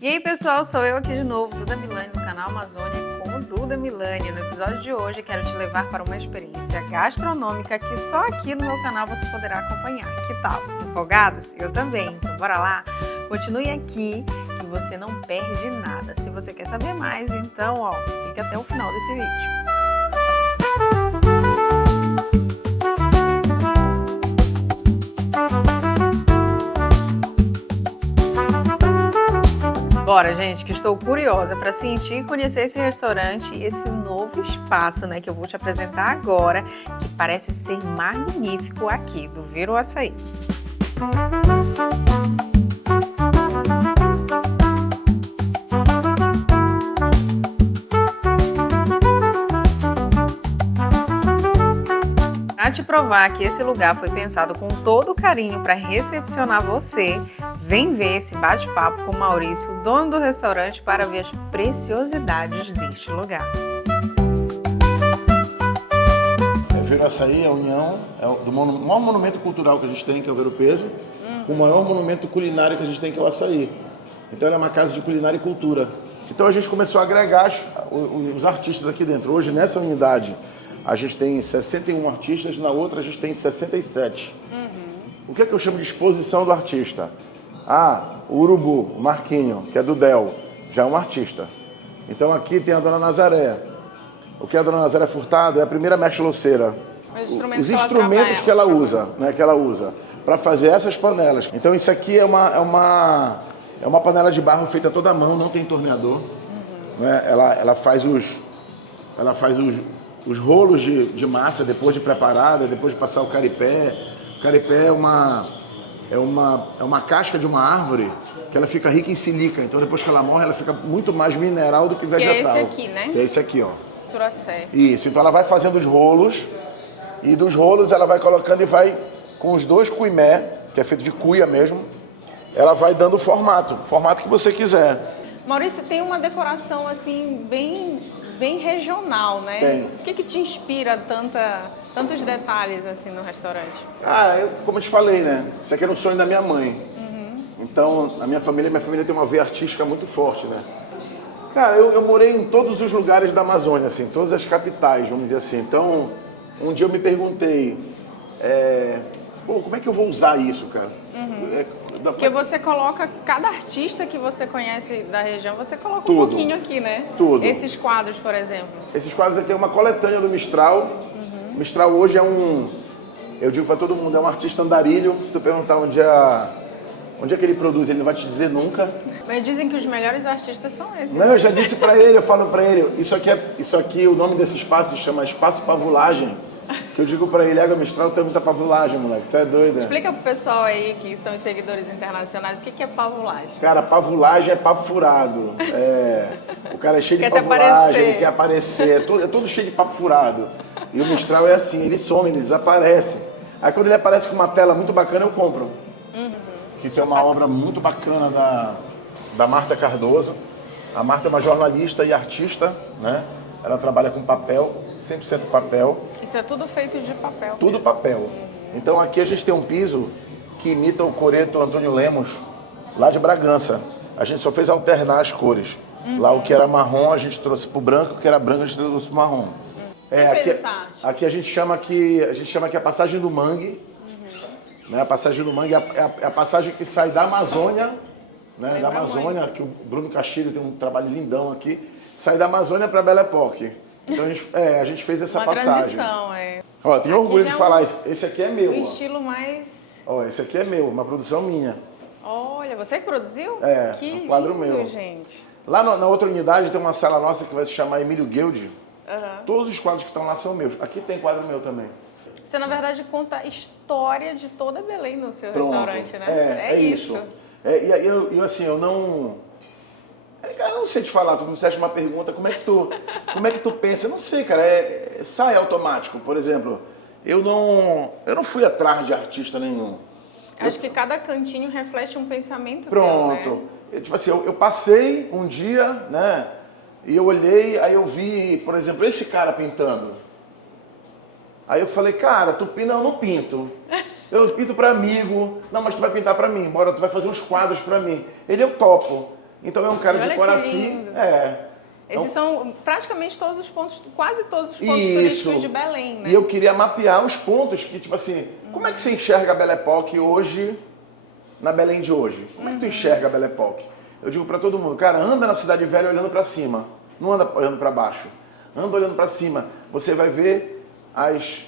E aí pessoal, sou eu aqui de novo, Duda Milani, no canal Amazônia com Duda Milani. No episódio de hoje quero te levar para uma experiência gastronômica que só aqui no meu canal você poderá acompanhar. Que tal? Empolgados? Eu também. Então bora lá? Continue aqui que você não perde nada. Se você quer saber mais, então fica até o final desse vídeo. Bora, gente, que estou curiosa para sentir e conhecer esse restaurante e esse novo espaço, que eu vou te apresentar agora, que parece ser magnífico aqui do Vira o Açaí. Para te provar que esse lugar foi pensado com todo o carinho para recepcionar você, vem ver esse bate-papo com o Maurício, dono do restaurante, para ver as preciosidades deste lugar. Vira o Açaí é a união do maior monumento cultural que a gente tem, que é o Ver o Peso, com o maior monumento culinário que a gente tem, que é o Açaí. Então ela é uma casa de culinária e cultura. Então a gente começou a agregar os artistas aqui dentro. Hoje, nessa unidade, a gente tem 61 artistas, na outra a gente tem 67. O que é que eu chamo de exposição do artista? O Urubu, o Marquinho, que é do Del, já é um artista. Então aqui tem a Dona Nazaré. O que é a Dona Nazaré Furtado é a primeira mestre-louceira. Os instrumentos que ela usa, para fazer essas panelas. Então isso aqui é uma panela de barro feita toda à mão, não tem torneador. Ela faz os rolos de massa depois de preparada, depois de passar o caripé. O caripé é uma casca de uma árvore que ela fica rica em sílica. Então depois que ela morre, ela fica muito mais mineral do que vegetal. Que é esse aqui, né? Que é esse aqui, ó. Turacé. Isso, então ela vai fazendo os rolos, e dos rolos ela vai colocando e vai, com os dois cuimé, que é feito de cuia mesmo, ela vai dando o formato que você quiser. Maurício, tem uma decoração assim bem regional, né? Tem. O que te inspira tantos detalhes assim no restaurante? Como eu te falei, né? Isso aqui era um sonho da minha mãe. Então, minha família tem uma veia artística muito forte, né? Cara, eu morei em todos os lugares da Amazônia, assim, todas as capitais, vamos dizer assim. Então, um dia eu me perguntei, como é que eu vou usar isso, cara? Porque você coloca, cada artista que você conhece da região, você coloca Tudo. um pouquinho aqui, né? Tudo. Esses quadros, por exemplo. Esses quadros aqui é uma coletânea do Mistral. O Mistral hoje eu digo pra todo mundo, é um artista andarilho. Se tu perguntar onde é que ele produz, ele não vai te dizer nunca. Mas dizem que os melhores artistas são esses. Não, eu já disse pra ele, eu falo pra ele, isso aqui, o nome desse espaço se chama Espaço Pavulagem. Que eu digo pra ele, Água Mistral tem muita pavulagem, moleque, tu é doido. Explica pro pessoal aí, que são os seguidores internacionais, o que é pavulagem. Cara, pavulagem é papo furado. O cara é cheio de Quer se pavulagem, aparecer. ele quer aparecer, é todo cheio de papo furado. E o Mistral é assim, ele some, ele desaparece. Aí quando ele aparece com uma tela muito bacana, eu compro. Que tem uma obra muito bacana da Marta Cardoso. A Marta é uma jornalista e artista, né? Ela trabalha com papel, 100% papel. Isso é tudo feito de papel. Tudo papel. Então aqui a gente tem um piso que imita o coreto Antônio Lemos, lá de Bragança. A gente só fez alternar as cores. Lá o que era marrom a gente trouxe pro branco, o que era branco a gente trouxe pro marrom. Quem fez essa arte? Aqui a gente chama que a passagem do mangue. A passagem do mangue é a passagem que sai da Amazônia, né? Da Amazônia, que o Bruno Castilho tem um trabalho lindão aqui, sai da Amazônia para Belle Époque. Então a gente fez essa passagem. Transição, Tenho orgulho de falar isso. Esse aqui é meu. Um estilo mais... Esse aqui é meu, uma produção minha. Olha, você que produziu? Que um quadro lindo, meu. Gente. Lá na outra unidade tem uma sala nossa que vai se chamar Emílio Guilde. Todos os quadros que estão lá são meus. Aqui tem quadro meu também. Você, na verdade, conta a história de toda Belém no seu restaurante, né? É isso. Eu não... Cara, eu não sei te falar, tu me fizeste uma pergunta, como é que tu pensa? Eu não sei, cara, sai automático. Por exemplo, eu não fui atrás de artista nenhum. Acho que cada cantinho reflete um pensamento Pronto. teu, né? Tipo assim, eu passei um dia, né, e eu olhei, aí eu vi, por exemplo, esse cara pintando. Aí eu falei, cara, não, eu não pinto. Eu pinto para amigo. Não, mas tu vai pintar para mim, bora, tu vai fazer uns quadros para mim. Eu topo. Então é um cara E olha de que Coraci. lindo. Esses são praticamente todos os pontos, quase todos os pontos turísticos de Belém, né? E eu queria mapear os pontos que, tipo assim, como é que você enxerga a Belle Époque hoje, na Belém de hoje? Como é que tu enxerga a Belle Époque? Eu digo pra todo mundo, cara, anda na Cidade Velha olhando pra cima, não anda olhando pra baixo. Anda olhando pra cima, você vai ver as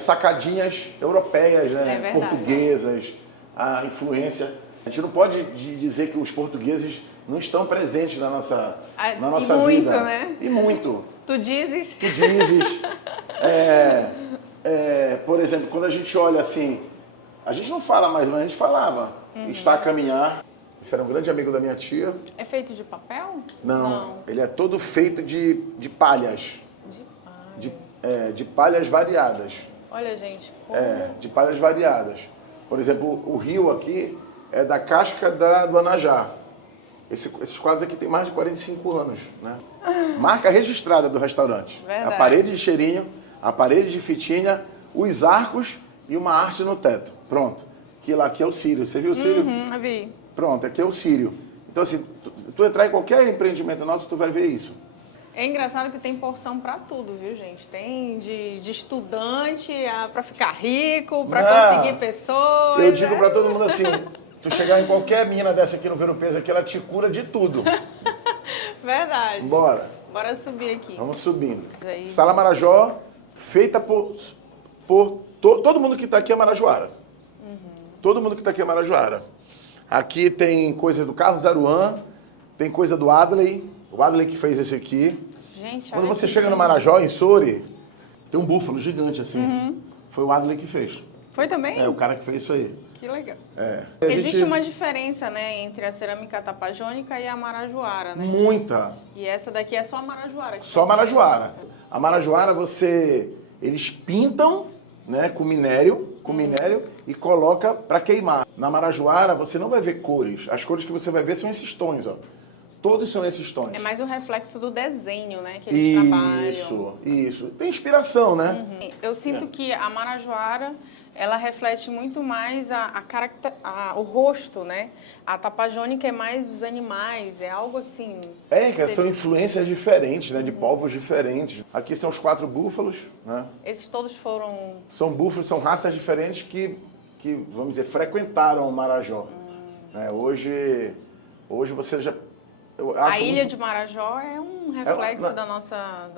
sacadinhas europeias, né? Portuguesas, a influência. A gente não pode dizer que os portugueses não estão presentes na nossa vida. Muito, né? E muito. Tu dizes? Tu dizes. Por exemplo, quando a gente olha assim, a gente não fala mais, mas a gente falava. Está a caminhar. Esse era um grande amigo da minha tia. É feito de papel? Não. Ele é todo feito de palhas. De palhas? De palhas variadas. Olha, gente. Como... de palhas variadas. Por exemplo, o rio aqui é da casca do Anajá. Esses quadros aqui têm mais de 45 anos, né? Marca registrada do restaurante. Verdade. A parede de cheirinho, a parede de fitinha, os arcos e uma arte no teto. Pronto. Aqui é o círio. Você viu o círio? Eu vi. Pronto, aqui é o círio. Então, assim, tu entrar em qualquer empreendimento nosso, tu vai ver isso. É engraçado que tem porção pra tudo, viu, gente? Tem de estudante pra ficar rico, pra conseguir pessoas. Eu digo pra todo mundo assim, tu chegar em qualquer menina dessa aqui no Ver o Peso aqui, ela te cura de tudo. Verdade. Bora. Bora subir aqui. Vamos subindo. Aí. Sala Marajó, feita por todo mundo que tá aqui é marajoara. Todo mundo que tá aqui é marajoara. Aqui tem coisa do Carlos Aruan, tem coisa do Adley, o Adley que fez esse aqui. Gente, Quando olha você aqui. chega no Marajó, em Soure, tem um búfalo gigante assim. Foi o Adley que fez. Foi também? É, o cara que fez isso aí. Que legal. A Existe gente- uma diferença, né, entre a cerâmica tapajônica e a marajoara, né? Muita. E essa daqui é só a marajoara. que Só faz. marajoara. A marajoara eles pintam, né, com minério e coloca para queimar. Na marajoara você não vai ver cores. As cores que você vai ver são esses tons, ó. Todos são esses tons. É mais o reflexo do desenho, né, que eles trabalham. Isso. Tem inspiração, né? Eu sinto que a marajoara, ela reflete muito mais o rosto, né? A tapajônica é mais os animais, é algo assim... Cara, são influências diferentes, né? De povos diferentes. Aqui são os 4 búfalos, né? Esses todos foram... São búfalos, são raças diferentes que vamos dizer, frequentaram o Marajó. Né? Hoje você já... A ilha de Marajó é um reflexo da nossa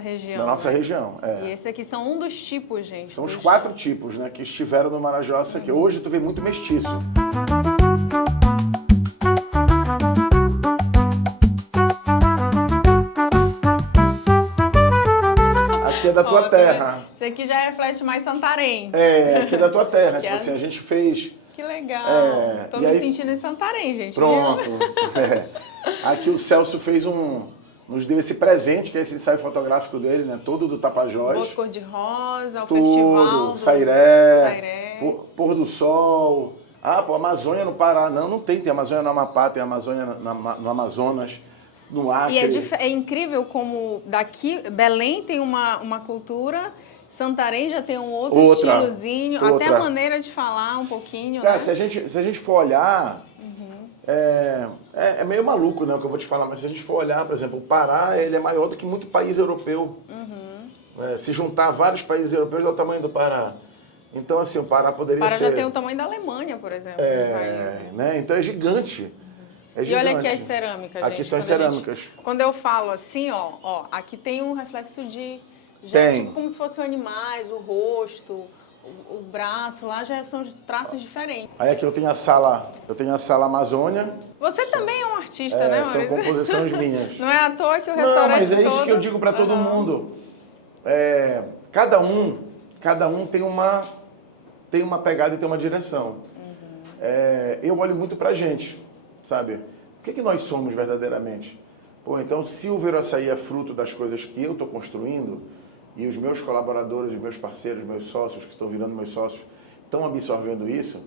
região. Da nossa região, E esse aqui são um dos tipos, gente. São os 4 tipos, né, que estiveram no Marajó. Essa aqui. Hoje tu vê muito mestiço. Aqui é da tua terra. Esse aqui já reflete mais Santarém. Aqui é da tua terra. Tipo assim, a gente fez... Que legal. Tô e me aí- sentindo em Santarém, gente. Pronto. Aqui o Celso nos deu esse presente, que é esse ensaio fotográfico dele, né? Todo do Tapajós. Boto Cor-de-Rosa, o Tudo, festival do Sairé, Pôr do Sol. Amazônia no Pará. Não tem. Tem Amazônia no Amapá, tem Amazônia no Amazonas, no Acre. E é incrível como daqui, Belém tem uma cultura, Santarém já tem um outro estilozinho, até a maneira de falar um pouquinho, Cara, né? se a gente for olhar, é meio maluco, né, o que eu vou te falar, mas se a gente for olhar, por exemplo, o Pará, ele é maior do que muito país europeu. Se juntar vários países europeus, dá o tamanho do Pará. Então, assim, o Pará poderia O Pará ser... já tem o tamanho da Alemanha, por exemplo. né? Então é gigante. E olha aqui as cerâmicas, gente. Aqui são as cerâmicas. Quando eu falo assim, ó, aqui tem um reflexo de... Tem. Como se fossem animais, o rosto, o braço, lá já são traços diferentes. Aí aqui eu tenho a sala Amazônia. Você também é um artista, né, São Maurício? composições minhas. Não é à toa que o restaurante Não, mas é isso todo- que eu digo para todo mundo. Cada um tem uma pegada e tem uma direção. Eu olho muito pra gente, sabe? O que nós somos verdadeiramente? Então, se o Veroaçaí é fruto das coisas que eu estou construindo, e os meus colaboradores, os meus parceiros, os meus sócios, que estão virando meus sócios, estão absorvendo isso,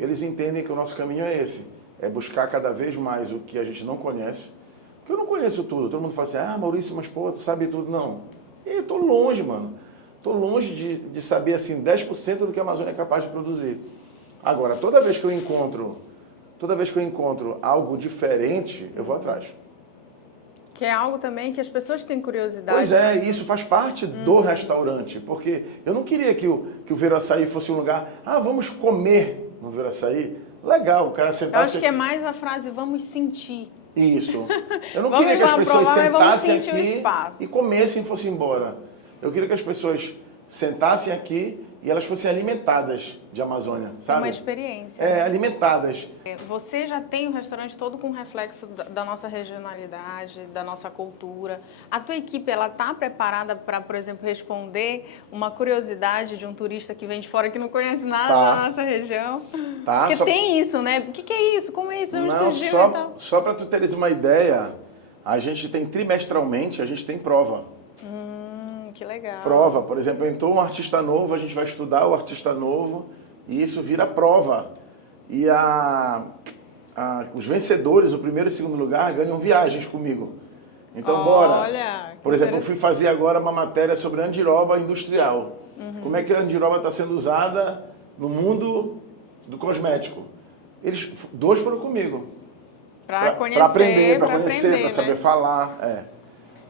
eles entendem que o nosso caminho é esse. É buscar cada vez mais o que a gente não conhece. Porque eu não conheço tudo. Todo mundo fala assim, Maurício, mas pô, tu sabe tudo. Não. Eu tô longe, mano. Tô longe de saber, assim, 10% do que a Amazônia é capaz de produzir. Agora, toda vez que eu encontro toda vez que eu encontro algo diferente, eu vou atrás. Que é algo também que as pessoas têm curiosidade. Pois é, isso faz parte do restaurante, porque eu não queria que o Veraçaí fosse um lugar, vamos comer no Veraçaí. Legal, o cara sentar... Eu acho que é mais a frase, vamos sentir. Isso. Eu não Vamos queria que as pessoas provar, mas vamos sentassem sentir o aqui espaço. e comessem e fossem embora. Eu queria que as pessoas sentassem aqui e elas fossem alimentadas de Amazônia, sabe? É uma experiência. É, alimentadas. Você já tem o restaurante todo com reflexo da nossa regionalidade, da nossa cultura. A tua equipe, ela tá preparada para, por exemplo, responder uma curiosidade de um turista que vem de fora que não conhece nada da nossa região? Tá, Porque tem isso, né? O que é isso? Como é isso? Onde Não, surgiu e tal? só para tu teres uma ideia, a gente tem trimestralmente, a gente tem prova. Que legal. Prova, por exemplo, entrou um artista novo, a gente vai estudar o artista novo e isso vira prova. E os vencedores, o primeiro e segundo lugar, ganham viagens comigo. Então, bora. Por exemplo, eu fui fazer agora uma matéria sobre a andiroba industrial. Como é que a andiroba está sendo usada no mundo do cosmético. Eles, 2 foram comigo. Para conhecer, para conhecer, para saber falar.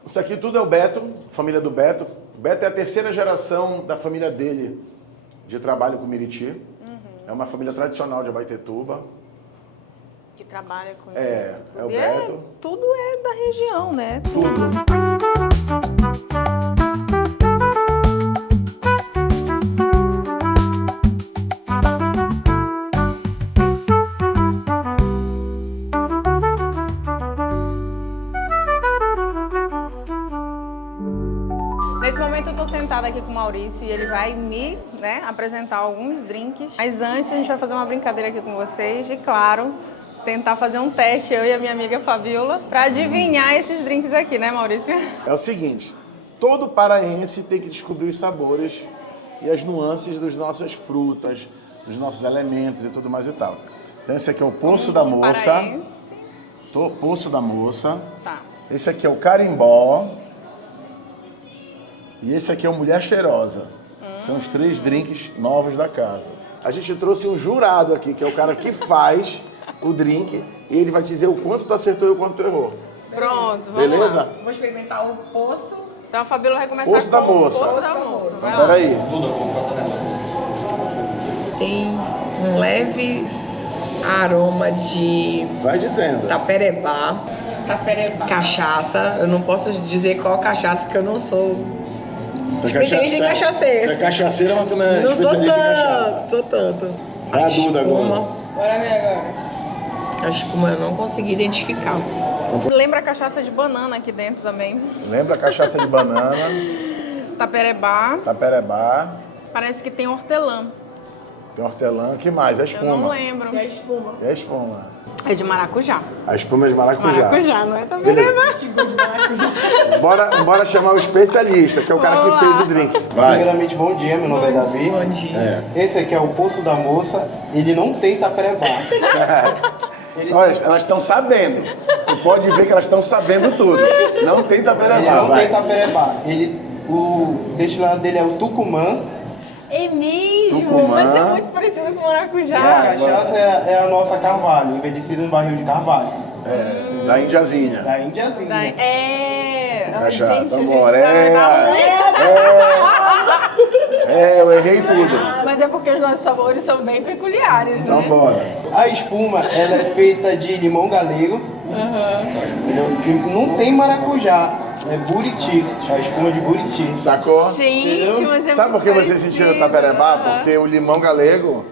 Isso aqui tudo é o Beto, família do Beto. O Beto é a 3ª geração da família dele de trabalho com Miriti. É uma família tradicional de Abaetetuba. Que trabalha com isso. É o Beto. Tudo é da região, né? Tudo. Nesse momento eu tô sentada aqui com o Maurício e ele vai me apresentar alguns drinks. Mas antes a gente vai fazer uma brincadeira aqui com vocês e, claro, tentar fazer um teste, eu e a minha amiga Fabiola, para adivinhar esses drinks aqui, né, Maurício? É o seguinte, todo paraense tem que descobrir os sabores e as nuances das nossas frutas, dos nossos elementos e tudo mais e tal. Então esse aqui é o Poço da Moça. Poço da Moça. Tá. Esse aqui é o Carimbó. E esse aqui é o Mulher Cheirosa. São os 3 drinks novos da casa. A gente trouxe um jurado aqui, que é o cara que faz o drink, e ele vai dizer o quanto tu acertou e o quanto tu errou. Pronto, vamos Beleza? lá. Vou experimentar o poço. Então a Fabiola vai começar Poço da com Moça. o Poço da Moça. Vai Então, lá. peraí. Tem um leve aroma de Vai dizendo. taperebá, cachaça. Eu não posso dizer qual cachaça, porque eu não sou especialista em cachaceiro. Tu é cachaceira, mas tu não é Não sou especialista em cachaça. tanto, sou tanto. Vai a Duda agora. Bora ver agora. A espuma eu não consegui identificar. Lembra a cachaça de banana aqui dentro também. Lembra a cachaça de banana, Taperebá. taperebá, Parece que tem hortelã. tem hortelã, o que mais? A Eu não espuma. lembro. E a espuma? E a espuma? É de maracujá. A espuma é de maracujá. Maracujá, não é taperebá? Bora chamar o especialista, que é o cara Vamos que lá. fez o drink. Vai. Primeiramente, bom dia, meu nome é Davi. Bom dia. Esse aqui é o Poço da Moça, ele não tem taperebá. Olha, elas estão sabendo. Tu pode ver que elas estão sabendo tudo. Não tem Ele taperebá, não vai. tem taperebá. O destilado dele é o Tucumã. É mesmo? Tucumã. Mas é muito parecido com E a maracujá. cachaça é a nossa carvalho, envelhecida no barril de carvalho. Da Indiazinha. Da Indiazinha. Ai, Cachaça, gente, a gente amor, tá eu errei tudo. Mas é porque os nossos sabores são bem peculiares, Então né? bora. A espuma, ela é feita de limão galego. Entendeu? Não tem maracujá, é buriti. A espuma de buriti. Sacou? Gente, mas é Sabe por muito que vocês parecido. sentiram o taperebá? Aham. Porque o limão galego,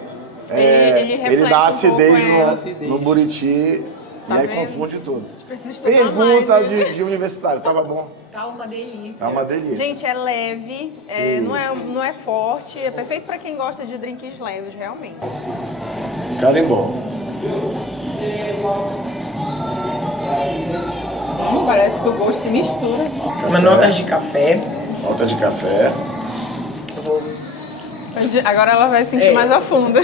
Ele reflete dá um acidez pouco, no buriti Tá e aí vendo? confunde tudo. Precisa estudar Pergunta mais, né? de universitário, tava bom? Tá uma delícia. Tá uma delícia. Gente, é leve, não é forte, é perfeito pra quem gosta de drinks leves, realmente. Carimbó. Parece que o gosto se mistura. Uma nota de café. Nota de café. Eu vou... Agora ela vai sentir mais a fundo.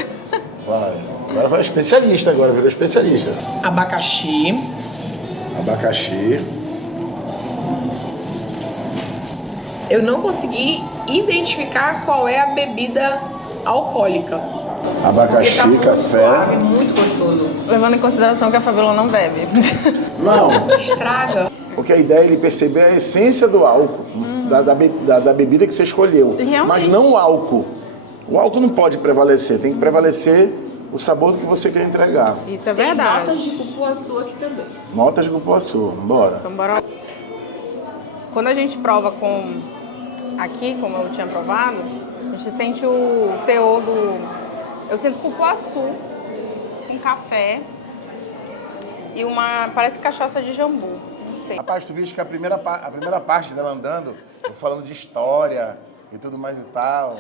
Vai. Agora vai especialista, agora virou especialista. Abacaxi. Abacaxi. Eu não consegui identificar qual é a bebida alcoólica. Abacaxi, Porque tá muito café. suave, muito gostoso. Levando em consideração que a Fabiola não bebe. Não, Estraga. porque a ideia é ele perceber a essência do álcool, da bebida que você escolheu. Realmente. Mas não o álcool. O álcool não pode prevalecer, tem que prevalecer o sabor do que você quer entregar. Isso é Tem verdade. notas de cupuaçu aqui também. Notas de cupuaçu, bora. Então bora lá. Quando a gente prova com aqui, como eu tinha provado, a gente sente o teor do... Eu sinto cupuaçu, um café e uma... parece cachaça de jambu, não sei. Rapaz, tu viste que a primeira parte dela andando, eu falando de história e tudo mais e tal.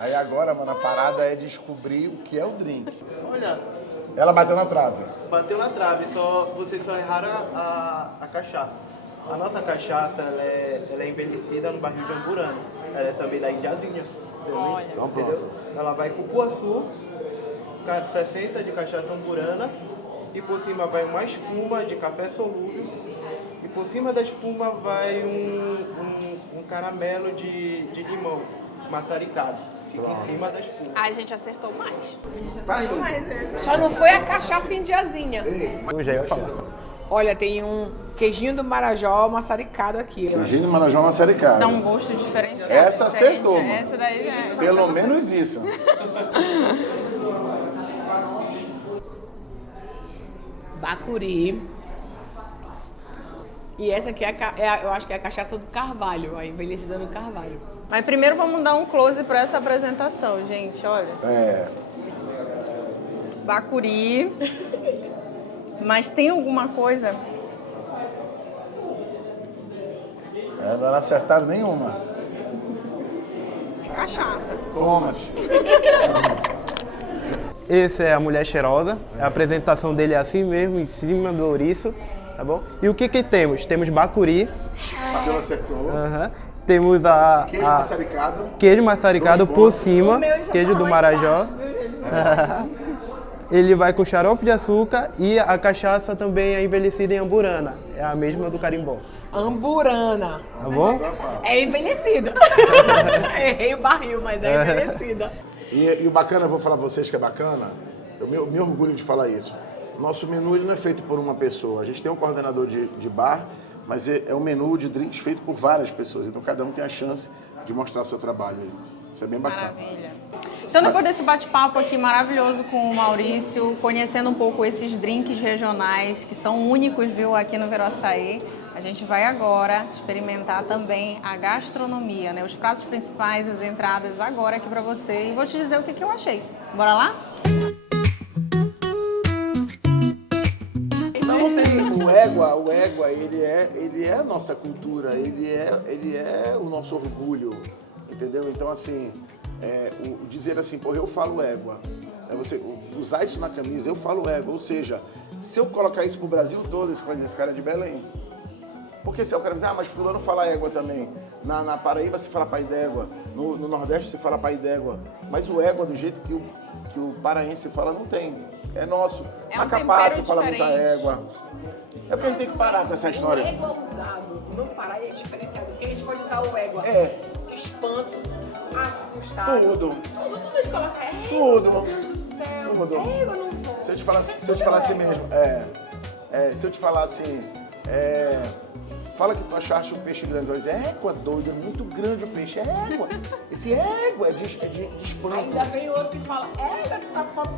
Aí agora, mano, a parada é descobrir o que é o drink. Olha, Ela bateu na trave. bateu na trave, vocês só erraram a cachaça. A nossa cachaça, ela é envelhecida no barril de Amburana. Ela é também da Indiazinha. Olha. Então Entendeu? pronto. Ela vai cupuaçu, 60 de cachaça Amburana, e por cima vai uma espuma de café solúvel, e por cima da espuma vai um caramelo de limão maçaricado. Fica em cima da espuma. Ai, a gente acertou mais. Tá indo. Só não foi a cachaça indiazinha. Eu já ia falar. Olha, tem um queijinho do Marajó maçaricado aqui. Gin de Marajó maçaricado. Dá um gosto diferenciado. Essa diferente. acertou, mano. Essa daí é... Pelo menos isso. Bacuri. E essa aqui eu acho que é a cachaça do Carvalho, a envelhecida no Carvalho. Mas primeiro vamos dar um close para essa apresentação, gente, olha. É. Bacuri. Mas tem alguma coisa? Não acertaram nenhuma. Cachaça. Thomas. Esse é a Mulher Cheirosa. A apresentação dele é assim mesmo, em cima do ouriço, tá bom? E o que temos? Temos bacuri, Fabiola acertou. temos Queijo maçaricado. queijo maçaricado Dois por pontos. cima, queijo do Marajó. Ele vai com xarope de açúcar e a cachaça também é envelhecida em Amburana. É a mesma do carimbó. Amburana. Tá bom? É envelhecida. Errei o barril, mas é envelhecida. E o bacana, eu vou falar pra vocês que é bacana, eu me orgulho de falar isso. Nosso menu ele não é feito por uma pessoa. A gente tem um coordenador de bar, mas é um menu de drinks feito por várias pessoas. Então cada um tem a chance de mostrar o seu trabalho. Isso é bem bacana. Maravilha. Então, depois desse bate-papo aqui maravilhoso com o Maurício, conhecendo um pouco esses drinks regionais que são únicos, viu, aqui no Veroaçaí, a gente vai agora experimentar também a gastronomia, né? Os pratos principais, as entradas agora aqui pra você. E vou te dizer o que eu achei. Bora lá? Não tem o égua, ele é a nossa cultura, ele é o nosso orgulho, entendeu? Então assim, dizer assim, porra, eu falo égua, você usar isso na camisa, eu falo égua, ou seja, se eu colocar isso pro Brasil todo, esse cara é de Belém. Porque se eu quero dizer, mas fulano fala égua também. Na Paraíba se fala pai d'égua, no Nordeste se fala pai d'égua. Mas o égua, do jeito que o paraense fala, não tem. É nosso. É um Macapá se tempero fala muita diferente. égua. É porque a gente tem que parar com essa história. O égua usado no Pará é diferenciado, porque a gente pode usar o égua. É. Espanto, assustado. Tudo. Tudo a gente coloca égua. Tudo. Meu Deus do céu. Tudo. Égua não vou. Se eu te falar assim mesmo, se eu te falar assim, fala que tu achaste um peixe grande, vai dizer, égua, doido, é muito grande o peixe, é égua. Esse égua é de espanto. Ainda vem outro que fala, égua,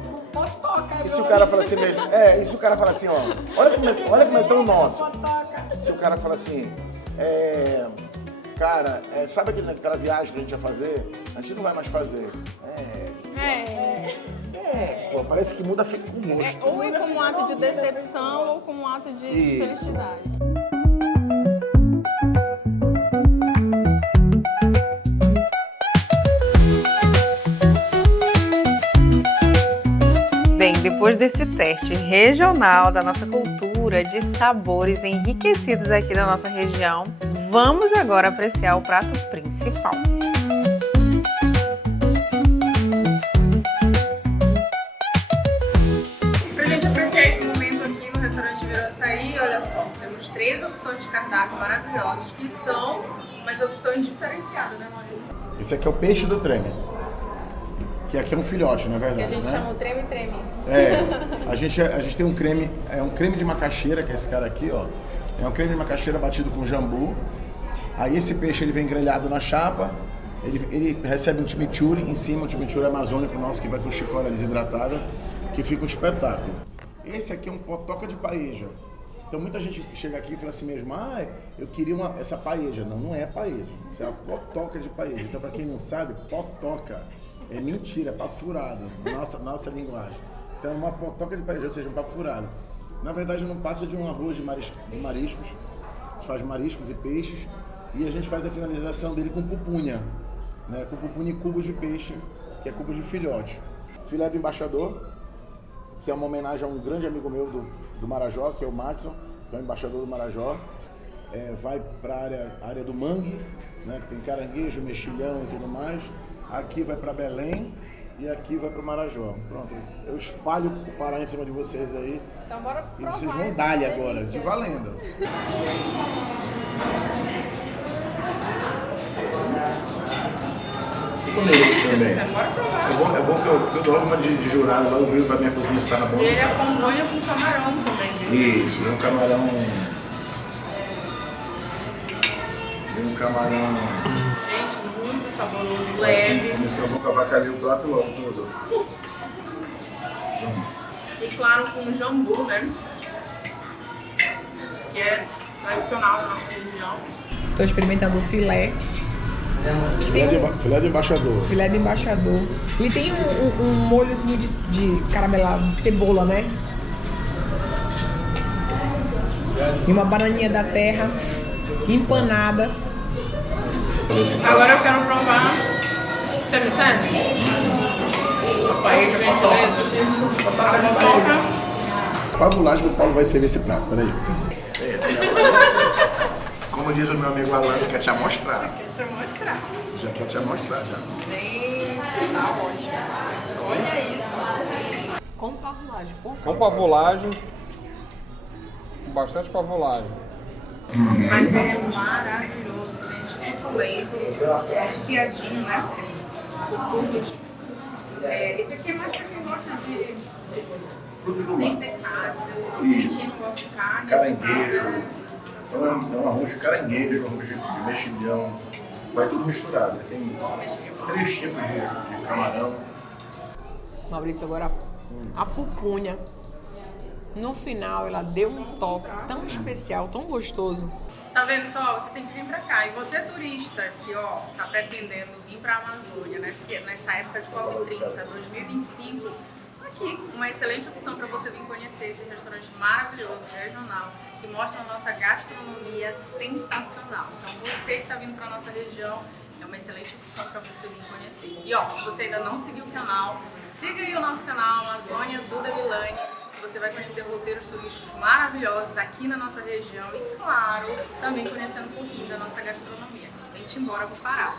não pode tocar. E se o cara fala assim mesmo, e se o cara fala assim, ó, olha como é tão nosso. Se o cara fala assim, cara, sabe aquela viagem que a gente ia fazer? A gente não vai mais fazer. Pô, parece que muda feito com gosto. Ou é como um ato de decepção ou como um ato de Isso. felicidade. Bem, depois desse teste regional da nossa cultura, de sabores enriquecidos aqui da nossa região, vamos agora apreciar o prato principal. Pra gente apreciar esse momento aqui no restaurante Veroaçaí, olha só, temos 3 opções de cardápio maravilhosas, que são umas opções diferenciadas, né, Maurício? Esse aqui é o peixe do trem. que aqui é um filhote, na Que verdade. a gente chama o treme-treme. A gente tem um creme, é um creme de macaxeira, que é esse cara aqui, ó. É um creme de macaxeira batido com jambu. Aí esse peixe ele vem grelhado na chapa, ele recebe um chimichurri em cima, um chimichurri amazônico nosso que vai com chicória desidratada, que fica um espetáculo. Esse aqui é um potoca de paeja. Então muita gente chega aqui e fala assim mesmo, eu queria essa paeja. Não, não é paeja, isso é a potoca de paeja. Então pra quem não sabe, potoca é mentira, é papo furado, nossa linguagem. Então é uma potoca de paeja, ou seja, um papo furado. Na verdade não passa de um arroz de mariscos, a gente faz mariscos e peixes e a gente faz a finalização dele com pupunha, né? Com pupunha e cubos de peixe, que é cubos de filhote. Filé do embaixador, que é uma homenagem a um grande amigo meu do Marajó, que é o Matson, que é o embaixador do Marajó. Vai para a área do mangue, né, que tem caranguejo, mexilhão e tudo mais. Aqui vai para Belém e aqui vai para o Marajó. Pronto, eu espalho o Pará em cima de vocês aí. Então bora provar. E vocês vão dar-lhe agora, de valendo. Comigo também. É bom que eu dou uma de jurado lá, eu juro pra minha cozinha se tá na boa. E ele acompanha com camarão também, viu? Isso, vem um camarão. Gente, muito saboroso, leve. Por isso que eu vou avacalhar o prato logo todo. E claro, com jambu, né? Que é tradicional na nossa região. Tô experimentando o filé. Filé do embaixador. Filé do embaixador. Ele tem um molhozinho de caramelado, de cebola, né? E uma bananinha da terra, empanada. Agora eu quero provar. Você me serve? Pavulagem do Paulo vai servir esse prato, peraí. Como diz o meu amigo Alan, quer te amostrar. Já quer te amostrar, já. Gente, tá ótimo. Olha isso. Com pavulagem, por favor. Com pavulagem. Com bastante pavulagem. Mas ele é maravilhoso, gente. Suculento. Esfiadinho, né? Esse aqui é mais pra quem gosta de... sem ser carne. Isso. Quem não gosta de carne. Caranguejo. Então é um arroz de caranguejo, um arroz de mexilhão. Vai tudo misturado. Tem 3 tipos de camarão. Maurício, agora a pupunha. No final ela deu um toque tão especial, tão gostoso. Tá vendo só? Você tem que vir pra cá. E você turista que, ó, tá pretendendo vir pra Amazônia nessa época de COP30, 2025, aqui, uma excelente opção para você vir conhecer esse restaurante maravilhoso, regional, que mostra a nossa gastronomia sensacional. Então você que está vindo para a nossa região, é uma excelente opção para você vir conhecer. E ó, se você ainda não seguiu o canal, siga aí o nosso canal, Amazônia Duda Milani, que você vai conhecer roteiros turísticos maravilhosos aqui na nossa região e, claro, também conhecendo um pouquinho da nossa gastronomia. Vem-te embora pro Pará.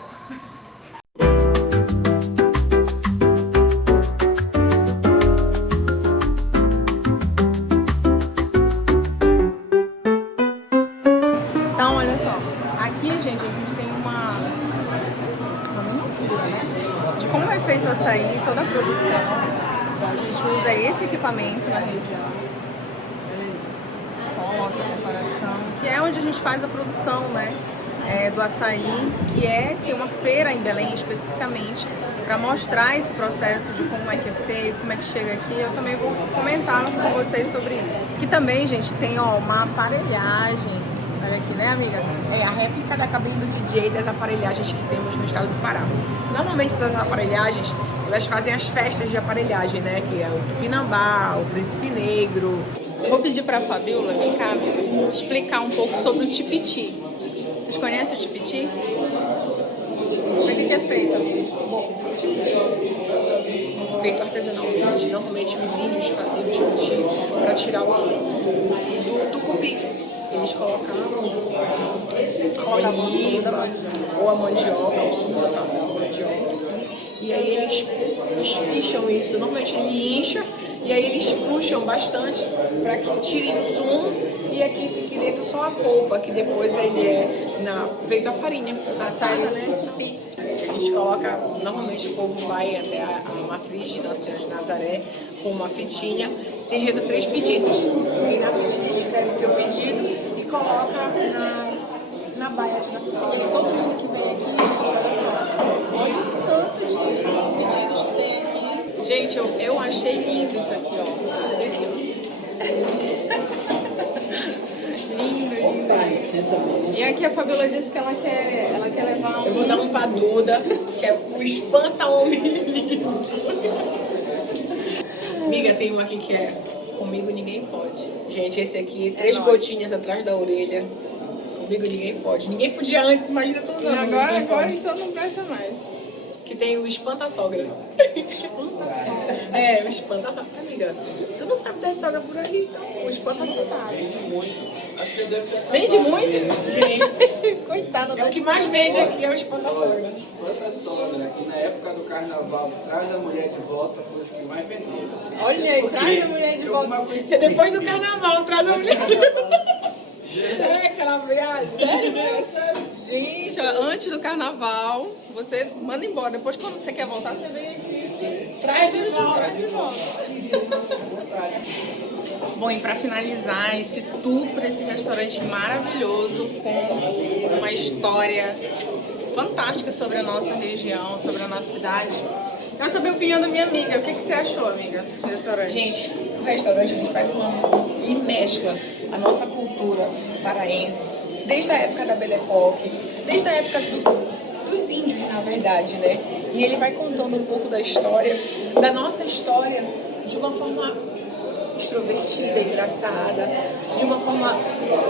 Então, olha só, aqui, gente, a gente tem uma miniatura, né, de como é feito o açaí, toda a produção. Então, a gente usa esse equipamento na região, foto, preparação, que é onde a gente faz a produção, né, do açaí, que tem uma feira em Belém especificamente, para mostrar esse processo de como é que é feito, como é que chega aqui. Eu também vou comentar com vocês sobre isso. Aqui também, gente, tem ó, uma aparelhagem. Olha aqui, né, amiga? É a réplica da cabine do DJ das aparelhagens que temos no estado do Pará. Normalmente essas aparelhagens, elas fazem as festas de aparelhagem, né? Que é o Tupinambá, o Príncipe Negro. Eu vou pedir pra Fabiola, vem cá, amiga, explicar um pouco sobre o tipiti. Vocês conhecem o tipiti? Como é que é feito? Bom, o tipiti feito artesanalmente. Normalmente os índios faziam o tipiti para tirar o sumo do tucupi. Eles colocavam a oliva ou a mandioca, o sumo da mandioca. E aí eles picham isso. Normalmente ele incha e aí eles puxam bastante para que tirem o sumo e aqui fique dentro só a polpa, que depois ele é feito a farinha, assada, né? Tupi. A gente coloca, normalmente o povo vai até a matriz de Nossa Senhora de Nazaré com uma fitinha, tem direito a 3 pedidos. Aí na fitinha escreve seu pedido e coloca na baia de Nossa Senhora. E todo mundo que vem aqui, gente, olha só, olha o tanto de pedidos que tem aqui. Gente, eu achei lindo isso aqui, ó. Vou fazer esse, ó. Lindo, lindo. E aqui a Fabiola disse que ela quer levar um... Eu vou dar um pra Duda, que é o espanta-homem liso. Amiga, tem um aqui que é Comigo Ninguém Pode. Gente, esse aqui, 3 gotinhas atrás da orelha. Comigo ninguém pode. Ninguém podia antes, imagina, eu tô usando. Agora então não presta mais. Que tem o espanta-sogra. O espanta-sogra, amiga. Tu não sabe da sogra por aí, então o espanta-sogra. Vende muito? Vende. Coitada É o que mais vende aqui, é o espanta-sogra. Espanta-sogra, que na época do carnaval, Traz a Mulher de Volta, foi os que mais venderam. Olha aí, traz a mulher de volta. Isso é depois do carnaval, traz a mulher de volta. Será aquela viagem? Sério? Gente, ó, antes do carnaval, você manda embora. Depois, quando você quer voltar, você vem aqui. Traz de volta. Bom, e para finalizar esse tour por esse restaurante maravilhoso, com uma história fantástica sobre a nossa região, sobre a nossa cidade, quero saber a opinião da minha amiga. O que você achou, amiga, desse restaurante? Gente, o restaurante a gente faz e mescla a nossa cultura paraense, desde a época da Belle Époque, desde a época dos índios, na verdade, né? E ele vai contando um pouco da história, da nossa história, de uma forma extrovertida, engraçada, de uma forma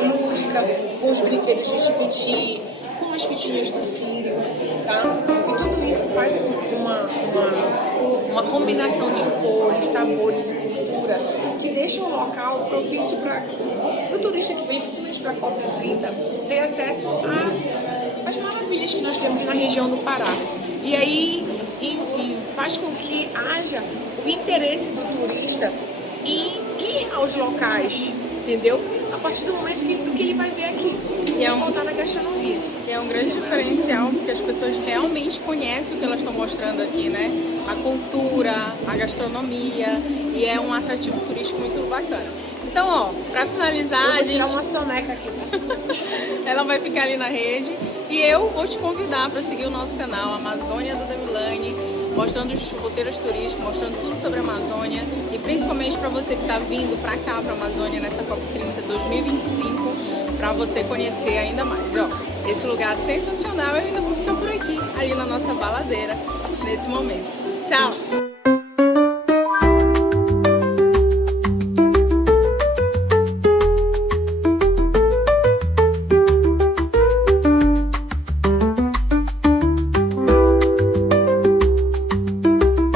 lúdica, com os brinquedos de tipiti, com as fitinhas do Sírio, tá? E tudo isso faz uma combinação de cores, sabores e cultura que deixa o local propício para o turista que vem, principalmente para a COP30, ter acesso às maravilhas que nós temos na região do Pará. E aí faz com que haja o interesse do turista em ir aos locais, entendeu? A partir do momento que ele vai ver aqui. E é voltar na gastronomia. E é um grande diferencial, porque as pessoas realmente conhecem o que elas estão mostrando aqui, né? A cultura, a gastronomia, e é um atrativo turístico muito bacana. Então, ó, pra finalizar, Eu vou tirar uma soneca aqui. ela vai ficar ali na rede, e eu vou te convidar para seguir o nosso canal Amazônia Duda Milani, mostrando os roteiros turísticos, mostrando tudo sobre a Amazônia, e principalmente para você que está vindo para cá, para a Amazônia, nessa COP30 2025, para você conhecer ainda mais. Ó, esse lugar sensacional, eu ainda vou ficar por aqui, ali na nossa baladeira, nesse momento. Tchau!